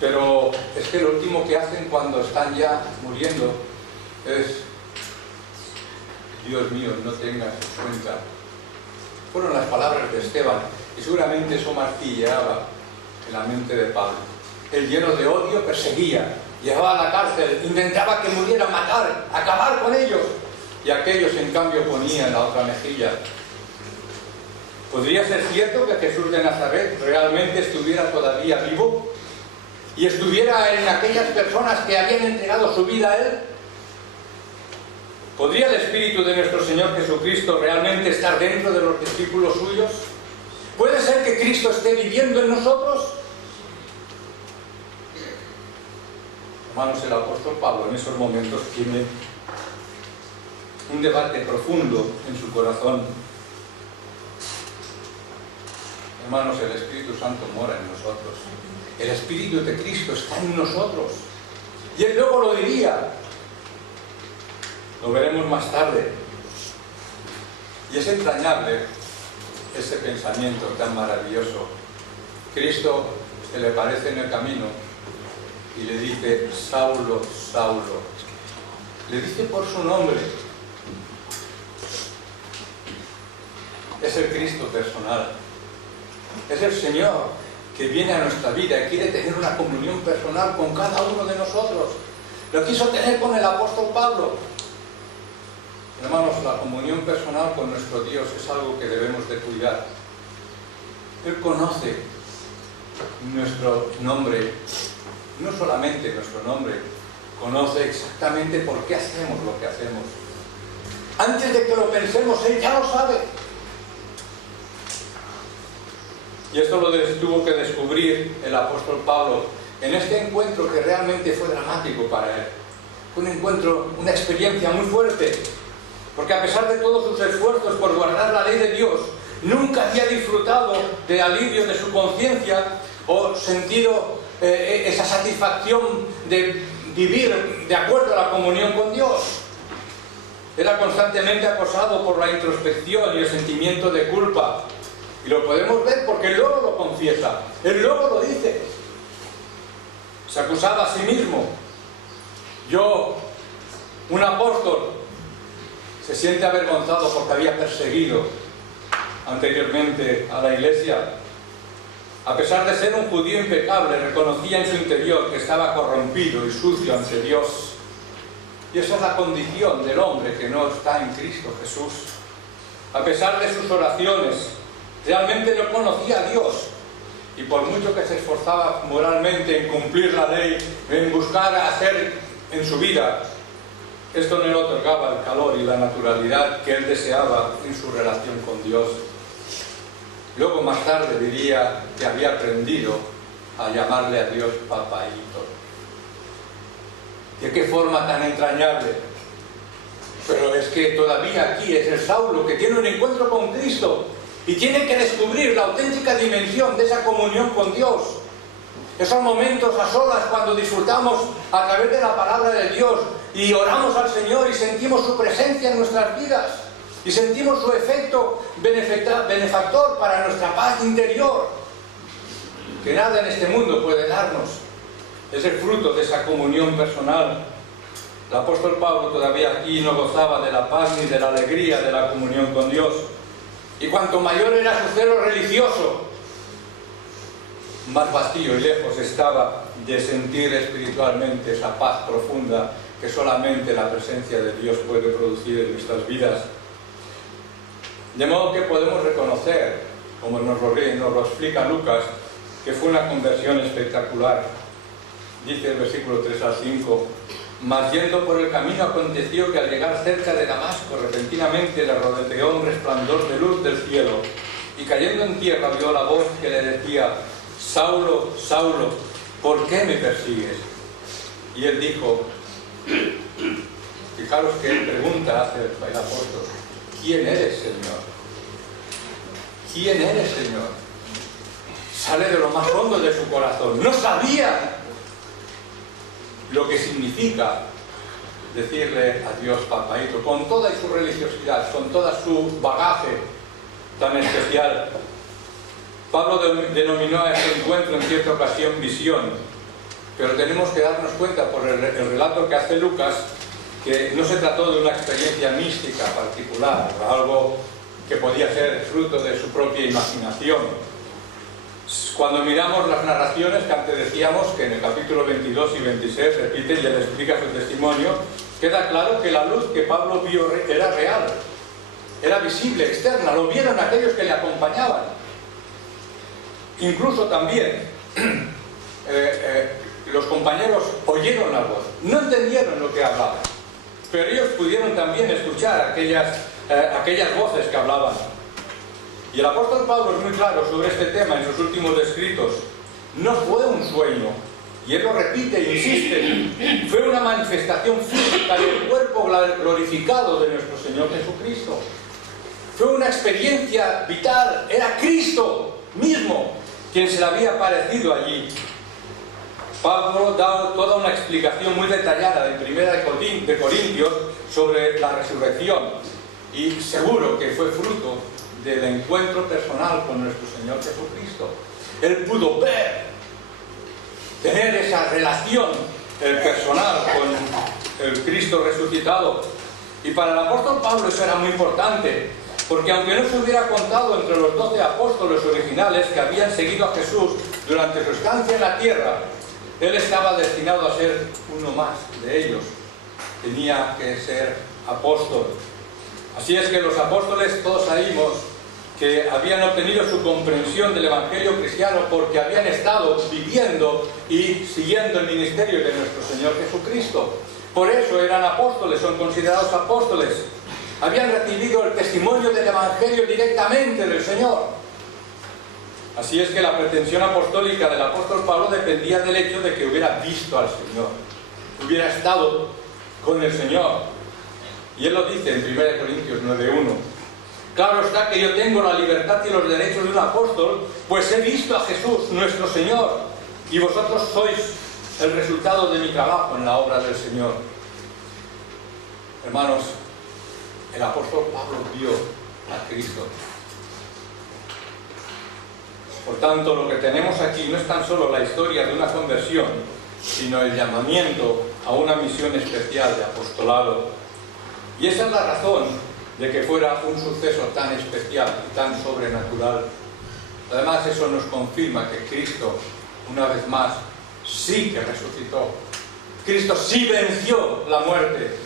Pero es que lo último que hacen cuando están ya muriendo es: Dios mío, no tengas en cuenta. Fueron las palabras de Esteban, y seguramente eso martilleaba en la mente de Pablo. Él, lleno de odio, perseguía, llevaba a la cárcel, intentaba que murieran, matar, acabar con ellos, y aquellos en cambio ponían la otra mejilla. ¿Podría ser cierto que Jesús de Nazaret realmente estuviera todavía vivo y estuviera en aquellas personas que habían entregado su vida a Él? ¿Podría el Espíritu de nuestro Señor Jesucristo realmente estar dentro de los discípulos suyos? ¿Puede ser que Cristo esté viviendo en nosotros? Hermanos, el apóstol Pablo en esos momentos tiene un debate profundo en su corazón. Hermanos, el Espíritu Santo mora en nosotros. El Espíritu de Cristo está en nosotros. Y Él luego lo diría. Lo veremos más tarde. Y es entrañable ese pensamiento tan maravilloso. Cristo se le aparece en el camino y le dice: Saulo, Saulo. Le dice por su nombre. Es el Cristo personal. Es el Señor que viene a nuestra vida y quiere tener una comunión personal con cada uno de nosotros. Lo quiso tener con el apóstol Pablo. Hermanos, la comunión personal con nuestro Dios es algo que debemos de cuidar. Él conoce nuestro nombre, no solamente nuestro nombre, conoce exactamente por qué hacemos lo que hacemos. Antes de que lo pensemos, Él ya lo sabe. Y esto lo tuvo que descubrir el apóstol Pablo en este encuentro que realmente fue dramático para él. Fue un encuentro, una experiencia muy fuerte, porque a pesar de todos sus esfuerzos por guardar la ley de Dios, nunca había disfrutado de alivio de su conciencia o sentido esa satisfacción de vivir de acuerdo a la comunión con Dios. Era constantemente acosado por la introspección y el sentimiento de culpa. Y lo podemos ver porque él luego lo confiesa, él luego lo dice. Se acusaba a sí mismo. Yo, un apóstol, se siente avergonzado porque había perseguido anteriormente a la iglesia. A pesar de ser un judío impecable, reconocía en su interior que estaba corrompido y sucio ante Dios. Y esa es la condición del hombre que no está en Cristo Jesús. A pesar de sus oraciones, realmente no conocía a Dios, y por mucho que se esforzaba moralmente en cumplir la ley, en buscar hacer en su vida, esto no le otorgaba el calor y la naturalidad que él deseaba en su relación con Dios. Luego más tarde diría que había aprendido a llamarle a Dios papaíto. ¿De qué forma tan entrañable? Pero es que todavía aquí es el Saulo que tiene un encuentro con Cristo y tiene que descubrir la auténtica dimensión de esa comunión con Dios. Esos momentos a solas cuando disfrutamos a través de la palabra de Dios y oramos al Señor y sentimos su presencia en nuestras vidas y sentimos su efecto benefactor para nuestra paz interior, que nada en este mundo puede darnos. Es el fruto de esa comunión personal. El apóstol Pablo todavía aquí no gozaba de la paz ni de la alegría de la comunión con Dios. Y cuanto mayor era su celo religioso, más vacío y lejos estaba de sentir espiritualmente esa paz profunda que solamente la presencia de Dios puede producir en nuestras vidas. De modo que podemos reconocer, como nos lo explica Lucas, que fue una conversión espectacular. Dice el versículo 3 al 5: Mas yendo por el camino aconteció que al llegar cerca de Damasco, repentinamente le rodeó un resplandor de luz del cielo, y cayendo en tierra vio la voz que le decía: Saulo, Saulo, ¿por qué me persigues? Y él dijo, fijaros que él pregunta hace el apóstol: ¿quién eres, Señor? ¿Quién eres, Señor? Sale de lo más hondo de su corazón. No sabía lo que significa decirle a Dios papaíto, con toda su religiosidad, con toda su bagaje tan especial. Pablo denominó a este encuentro en cierta ocasión visión, pero tenemos que darnos cuenta por el relato que hace Lucas que no se trató de una experiencia mística particular, algo que podía ser fruto de su propia imaginación. Cuando miramos las narraciones que antes decíamos, que en el capítulo 22 y 26 repite y él explica su testimonio, queda claro que la luz que Pablo vio era real. era visible, externa, lo vieron aquellos que le acompañaban. Incluso también los compañeros oyeron la voz, no entendieron lo que hablaba, pero ellos pudieron también escuchar aquellas voces que hablaban. Y el apóstol Pablo es muy claro sobre este tema en sus últimos escritos. No fue un sueño, y él lo repite e insiste, fue una manifestación física del cuerpo glorificado de nuestro Señor Jesucristo. Fue una experiencia vital, era Cristo mismo quien se le había aparecido allí. Pablo da toda una explicación muy detallada en 1 de Corintios sobre la resurrección, y seguro que fue fruto del encuentro personal con nuestro Señor Jesucristo. Él pudo ver, tener esa relación personal con el Cristo resucitado. Y para el apóstol Pablo eso era muy importante, porque aunque no se hubiera contado entre los 12 apóstoles originales que habían seguido a Jesús durante su estancia en la tierra, él estaba destinado a ser uno más de ellos. Tenía que ser apóstol. Así es que los apóstoles, todos sabemos que habían obtenido su comprensión del Evangelio cristiano porque habían estado viviendo y siguiendo el ministerio de nuestro Señor Jesucristo. Por eso eran apóstoles, son considerados apóstoles. Habían recibido el testimonio del Evangelio directamente del Señor. Así es que la pretensión apostólica del apóstol Pablo dependía del hecho de que hubiera visto al Señor, hubiera estado con el Señor. Y él lo dice en 1 Corintios 9:1. Claro está que yo tengo la libertad y los derechos de un apóstol, pues he visto a Jesús, nuestro Señor, y vosotros sois el resultado de mi trabajo en la obra del Señor. Hermanos, el apóstol Pablo vio a Cristo. Por tanto, lo que tenemos aquí no es tan solo la historia de una conversión, sino el llamamiento a una misión especial de apostolado. Y esa es la razón de que fuera un suceso tan especial y tan sobrenatural. Además, eso nos confirma que Cristo, una vez más, sí que resucitó. Cristo sí venció la muerte.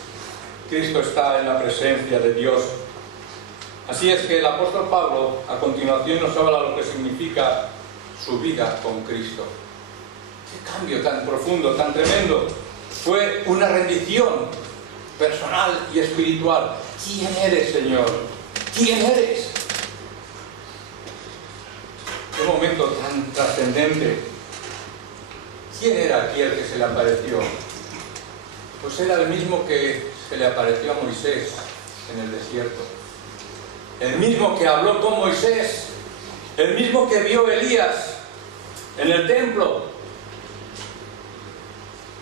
Cristo está en la presencia de Dios. Así es que el apóstol Pablo, a continuación, nos habla de lo que significa su vida con Cristo. ¡Qué cambio tan profundo, tan tremendo! Fue una rendición personal y espiritual. ¿Quién eres, Señor? ¿Quién eres? ¡Qué momento tan trascendente! ¿Quién era aquel que se le apareció? Pues era el mismo que se le apareció a Moisés en el desierto. El mismo que habló con Moisés, el mismo que vio a Elías en el templo.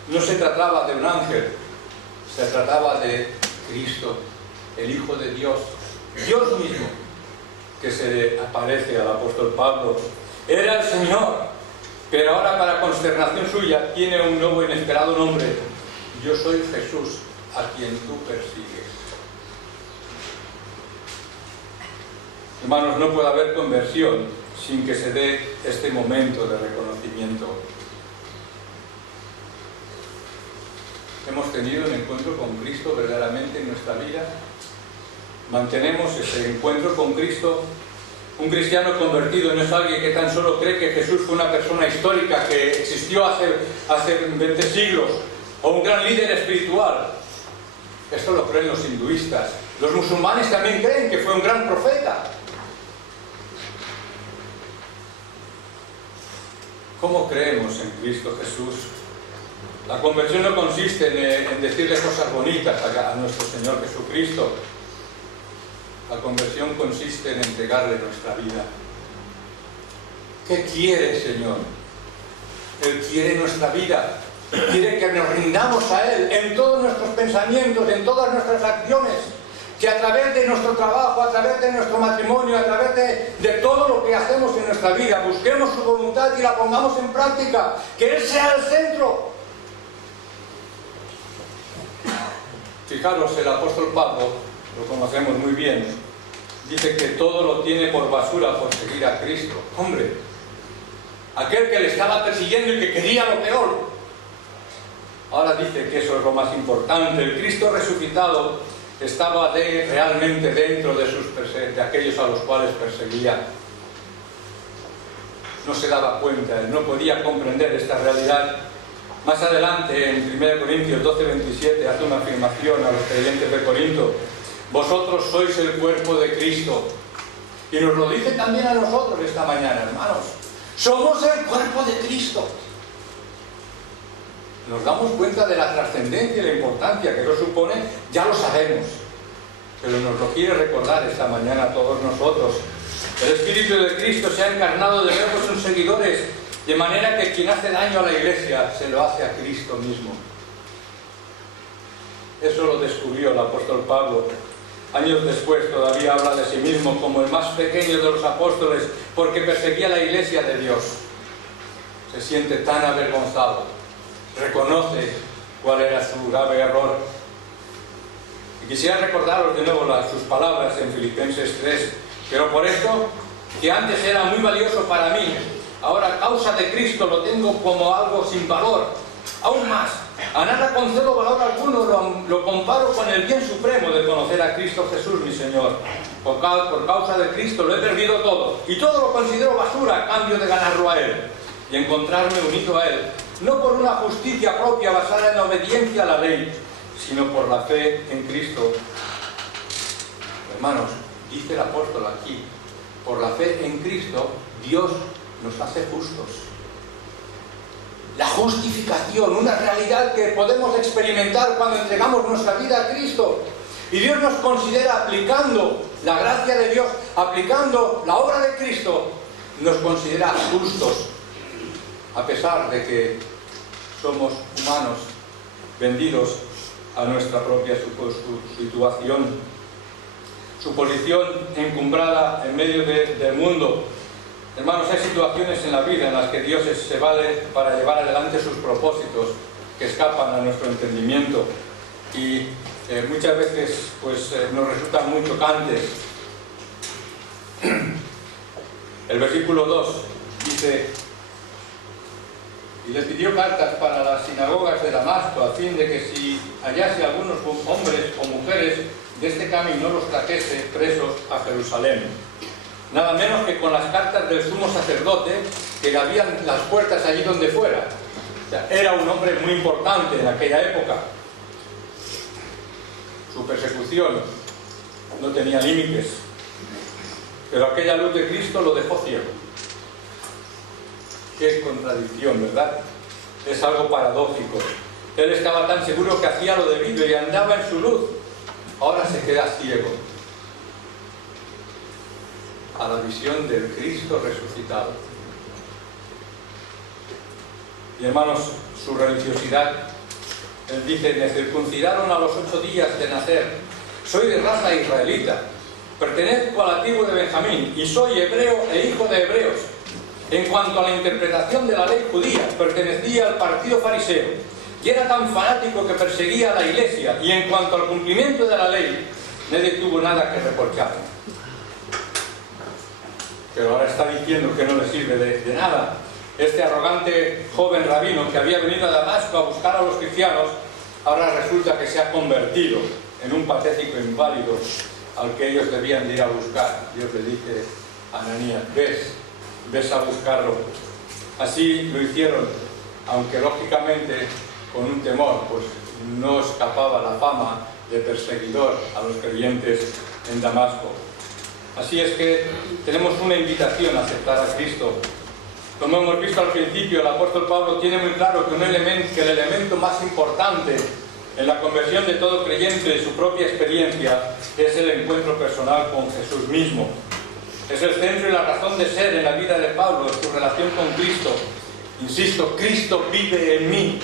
No se trataba de un ángel, se trataba de Cristo, el Hijo de Dios, Dios mismo, que se le aparece al apóstol Pablo. Era el Señor, pero ahora, para consternación suya, tiene un nuevo inesperado nombre. Yo soy Jesús, a quien tú persigues. Hermanos, no puede haber conversión sin que se dé este momento de reconocimiento. ¿Hemos tenido un encuentro con Cristo verdaderamente en nuestra vida? ¿Mantenemos ese encuentro con Cristo? Un cristiano convertido no es alguien que tan solo cree que Jesús fue una persona histórica que existió hace 20 siglos, o un gran líder espiritual. Esto lo creen los hinduistas. Los musulmanes también creen que fue un gran profeta. ¿Cómo creemos en Cristo Jesús? La conversión no consiste en decirle cosas bonitas a nuestro Señor Jesucristo. La conversión consiste en entregarle nuestra vida. ¿Qué quiere, Señor? Él quiere nuestra vida. Quiere que nos rindamos a Él en todos nuestros pensamientos, en todas nuestras acciones. Que a través de nuestro trabajo, a través de nuestro matrimonio, a través de todo lo que hacemos en nuestra vida, busquemos su voluntad y la pongamos en práctica. Que Él sea el centro. Fijaros, el apóstol Pablo, lo conocemos muy bien, dice que todo lo tiene por basura por seguir a Cristo. Hombre, aquel que le estaba persiguiendo y que quería lo peor, ahora dice que eso es lo más importante. El Cristo resucitado estaba realmente dentro de aquellos a los cuales perseguía. No se daba cuenta, no podía comprender esta realidad. Más adelante, en 1 Corintios 12:27, hace una afirmación a los creyentes de Corinto: vosotros sois el cuerpo de Cristo. Y nos lo dice también a nosotros esta mañana, hermanos. Somos el cuerpo de Cristo. Nos damos cuenta de la trascendencia y la importancia que eso supone, ya lo sabemos. Pero nos lo quiere recordar esta mañana a todos nosotros. El Espíritu de Cristo se ha encarnado de nuevo en sus seguidores, de manera que quien hace daño a la Iglesia se lo hace a Cristo mismo. Eso lo descubrió el apóstol Pablo. Años después todavía habla de sí mismo como el más pequeño de los apóstoles porque perseguía la Iglesia de Dios. Se siente tan avergonzado, reconoce cuál era su grave error. Y quisiera recordaros de nuevo sus palabras en Filipenses 3. Pero por esto, que antes era muy valioso para mí, ahora a causa de Cristo lo tengo como algo sin valor. Aún más, a nada concedo valor alguno, lo comparo con el bien supremo de conocer a Cristo Jesús, mi Señor. Por causa de Cristo lo he perdido todo, y todo lo considero basura a cambio de ganarlo a Él, y encontrarme unido a Él, no por una justicia propia basada en la obediencia a la ley, sino por la fe en Cristo. Hermanos, dice el apóstol aquí, por la fe en Cristo, Dios nos hace justos. La justificación, una realidad que podemos experimentar cuando entregamos nuestra vida a Cristo. Y Dios nos considera, aplicando la gracia de Dios, aplicando la obra de Cristo, nos considera justos, a pesar de que somos humanos, vendidos a nuestra propia situación, su posición encumbrada en medio del mundo. Hermanos, hay situaciones en la vida en las que Dios se vale para llevar adelante sus propósitos que escapan a nuestro entendimiento y muchas veces nos resultan muy chocantes. El versículo 2 dice: y le pidió cartas para las sinagogas de Damasco, a fin de que si hallase algunos hombres o mujeres de este camino los trajese presos a Jerusalén. Nada menos que con las cartas del sumo sacerdote, que le abrían las puertas allí donde fuera. O sea, era un hombre muy importante en aquella época. Su persecución no tenía límites, pero aquella luz de Cristo lo dejó ciego. Qué contradicción, ¿verdad? Es algo paradójico. Él estaba tan seguro que hacía lo debido y andaba en su luz. Ahora se queda ciego a la visión del Cristo resucitado. Y hermanos, su religiosidad, él dice: me circuncidaron a los 8 días de nacer, soy de raza israelita, pertenezco a la tribu de Benjamín y soy hebreo e hijo de hebreos. En cuanto a la interpretación de la ley judía, pertenecía al partido fariseo y era tan fanático que perseguía a la Iglesia, y en cuanto al cumplimiento de la ley, nadie tuvo nada que reprocharle. Pero ahora está diciendo que no le sirve de nada. Este arrogante joven rabino que había venido a Damasco a buscar a los cristianos, ahora resulta que se ha convertido en un patético inválido al que ellos debían de ir a buscar. Dios le dice a Ananías: ves a buscarlo. Así lo hicieron, aunque lógicamente con un temor, pues no escapaba la fama de perseguidor a los creyentes en Damasco. Así es que tenemos una invitación a aceptar a Cristo. Como hemos visto al principio, el apóstol Pablo tiene muy claro que el elemento más importante en la conversión de todo creyente de su propia experiencia es el encuentro personal con Jesús mismo. Es el centro y la razón de ser en la vida de Pablo, su relación con Cristo. Insisto, Cristo vive en mí.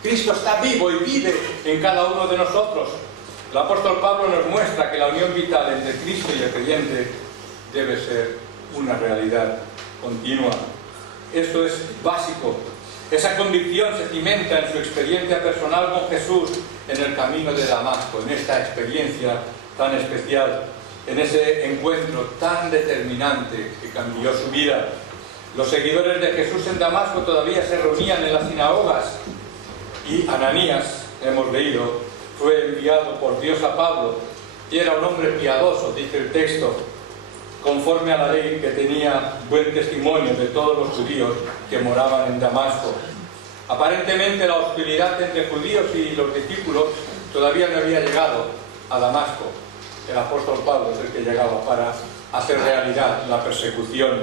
Cristo está vivo y vive en cada uno de nosotros. El apóstol Pablo nos muestra que la unión vital entre Cristo y el creyente debe ser una realidad continua. Esto es básico. Esa convicción se cimenta en su experiencia personal con Jesús en el camino de Damasco, en esta experiencia tan especial, en ese encuentro tan determinante que cambió su vida. Los seguidores de Jesús en Damasco todavía se reunían en las sinagogas y Ananías, hemos leído, fue enviado por Dios a Pablo y era un hombre piadoso, dice el texto, conforme a la ley, que tenía buen testimonio de todos los judíos que moraban en Damasco. Aparentemente la hostilidad entre judíos y los discípulos todavía no había llegado a Damasco. El apóstol Pablo es el que llegaba para hacer realidad la persecución.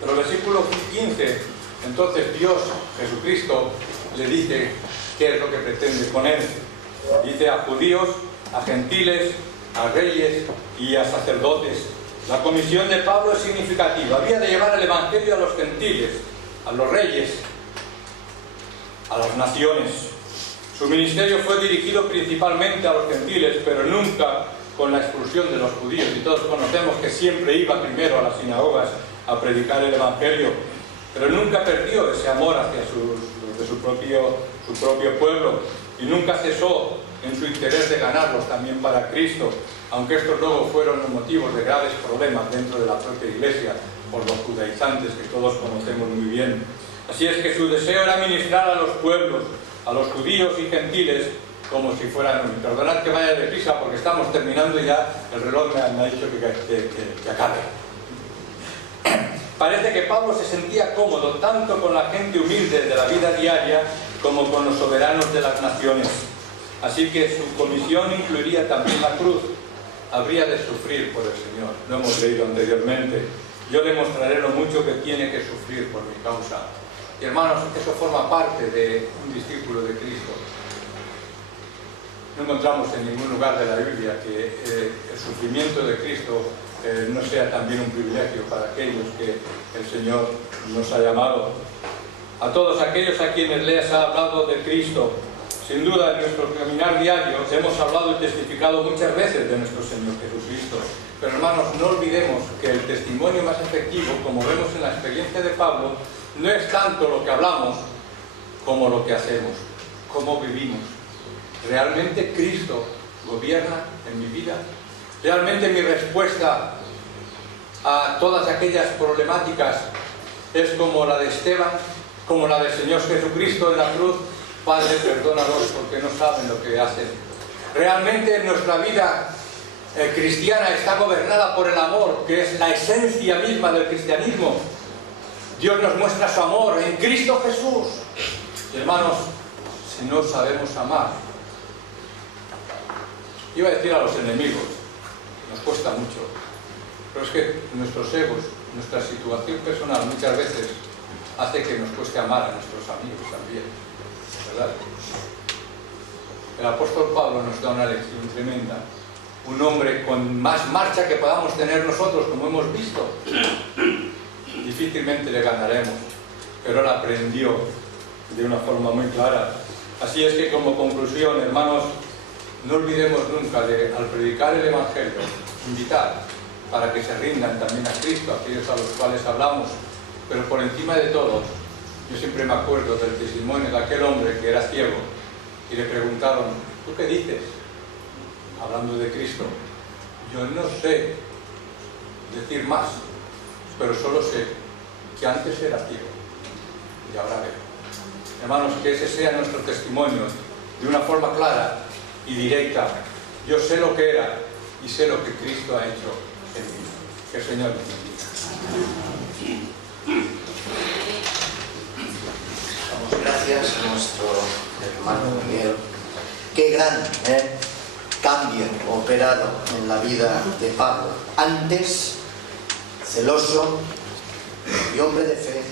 Pero el versículo 15, entonces Dios, Jesucristo, le dice qué es lo que pretende con él. Dice a judíos, a gentiles, a reyes y a sacerdotes. La comisión de Pablo es significativa. Había de llevar el evangelio a los gentiles, a los reyes, a las naciones. Su ministerio fue dirigido principalmente a los gentiles, pero nunca con la expulsión de los judíos. Y todos conocemos que siempre iba primero a las sinagogas a predicar el evangelio, pero nunca perdió ese amor hacia su propio pueblo, y nunca cesó en su interés de ganarlos también para Cristo, aunque estos luego fueron motivos de graves problemas dentro de la propia iglesia por los judaizantes que todos conocemos muy bien. Así es que su deseo era ministrar a los pueblos, a los judíos y gentiles, como si fueran unos. Perdonad que vaya deprisa porque estamos terminando ya, el reloj me ha dicho que acabe. Parece que Pablo se sentía cómodo tanto con la gente humilde de la vida diaria como con los soberanos de las naciones. Así que su comisión incluiría también la cruz. Habría de sufrir por el Señor. Lo hemos leído anteriormente. Yo le mostraré lo mucho que tiene que sufrir por mi causa. Y hermanos, eso forma parte de un discípulo de Cristo. No encontramos en ningún lugar de la Biblia que el sufrimiento de Cristo no sea también un privilegio para aquellos que el Señor nos ha llamado. A todos aquellos a quienes les ha hablado de Cristo, sin duda en nuestro caminar diario hemos hablado y testificado muchas veces de nuestro Señor Jesucristo. Pero hermanos, no olvidemos que el testimonio más efectivo, como vemos en la experiencia de Pablo, no es tanto lo que hablamos como lo que hacemos, cómo vivimos. ¿Realmente Cristo gobierna en mi vida? ¿Realmente mi respuesta a todas aquellas problemáticas es como la de Esteban, como la del Señor Jesucristo en la cruz? Padre, perdónalos porque no saben lo que hacen. ¿Realmente nuestra vida cristiana está gobernada por el amor, que es la esencia misma del cristianismo? Dios nos muestra su amor en Cristo Jesús. Y hermanos, si no sabemos amar, iba a decir a los enemigos, nos cuesta mucho, pero es que nuestros egos, nuestra situación personal muchas veces hace que nos cueste amar a nuestros amigos también, ¿verdad? El apóstol Pablo nos da una lección tremenda. Un hombre con más marcha que podamos tener nosotros, como hemos visto, difícilmente le ganaremos, pero él aprendió de una forma muy clara. Así es que, como conclusión, hermanos, no olvidemos nunca de, al predicar el Evangelio, invitar para que se rindan también a Cristo, aquellos a los cuales hablamos, pero por encima de todo, yo siempre me acuerdo del testimonio de aquel hombre que era ciego y le preguntaron, ¿tú qué dices? Hablando de Cristo. Yo no sé decir más, pero solo sé que antes era ciego y ahora veo. Hermanos, que ese sea nuestro testimonio de una forma clara y directa. Yo sé lo que era y sé lo que Cristo ha hecho en mí. Que el Señor nos bendiga. Damos gracias a nuestro hermano Miguel. Qué gran cambio operado en la vida de Pablo. Antes, celoso y hombre de fe,